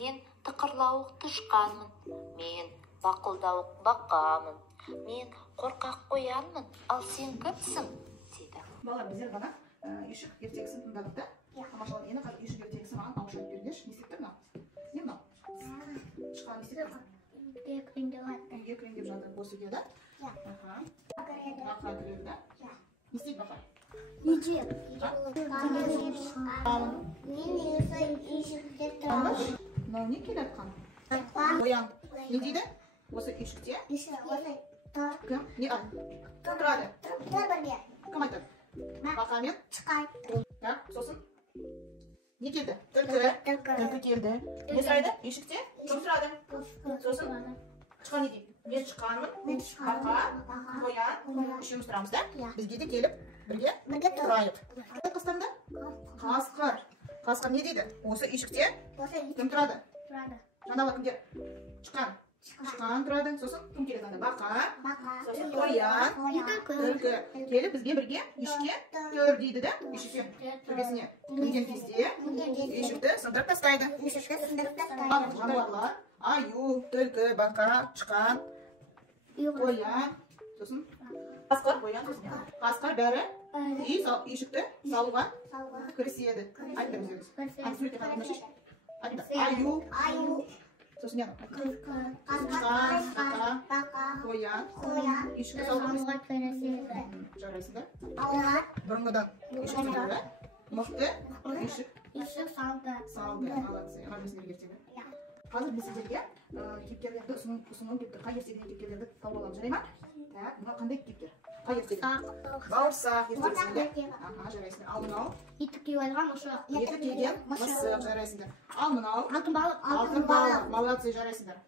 Мен тықырлауық тышқанмын. Мен бақылдауық бақамын. Мен қорқақ қоянмын, ал сен кімсің? Деді. Балалар, біздер ғана үйшік ертегісін тыңдадық та? Тамашалап, енді қазір үйшік ертегісі маған ауызша айтып беріңдерші. Не істеп тұр мынау? Не мынау? Тышқан не істеп тұр? Үйге кірейін деп жатыр осы үйге, да? Бақа кіреді, да? Не істейді бақа? Мынау не келе жатқан? Қоян. Не дейді? Осы үйшікте? Кім? Не тұрады? Кім айтады? Бақа мен? Сосын? Не келді? Түлкі келді. Не сұрайды? Үйшікте? Кім тұрады? Сосын? Тышқан не дейді? Мен тышқанмын, бақа, қоян, үшеуміз тұрамыз, да? Бізге де келіп, бірге тұрайық. Қастарында? Қасқыр. Қасқыр не дейді? Осы үйшікте кім тұрады? Жаңағы кімдер? Тышқан. Тышқан тұрады. Сосын кім келеді анда? Бақа. Сосын қоян, түлкі. Келіп бізге бірге үйшікке тұр дейді, да? Үйшікке төбесіне кірген кезде үйшікті сындырып тастайды. Жануарлар, аю, түлкі, бақа, тышқан, қоян, сосын қасқыр, қоян, сосын қасқыр бәрі үйшікті салуға кіріседі. Айтыңдар өздеріңіз. Суретке қарап шеш. Аю, сосын не? Тышқан, бақа, қоян, үйшікті салуға жарайсыңдар. Бұрынғыдан үйшік салуға мықты үйшік салды. Молодцы. Ғалымсыңдар ертегі. Қазір біз сіздерге кейіпкерлерді ұсыным деп тұр. Қай ертегіден кейіпкерлерді тауып аламыз, жарай ма? Так, мына қандай кейіпкер? Қай ертегі? Бауырсақ ертегісінде. Жарайсыңдар. Ал мынау? Еті киген мысық, жарайсыңдар. Ал мынау? Алтын балық. Молодцы, жарайсыңдар.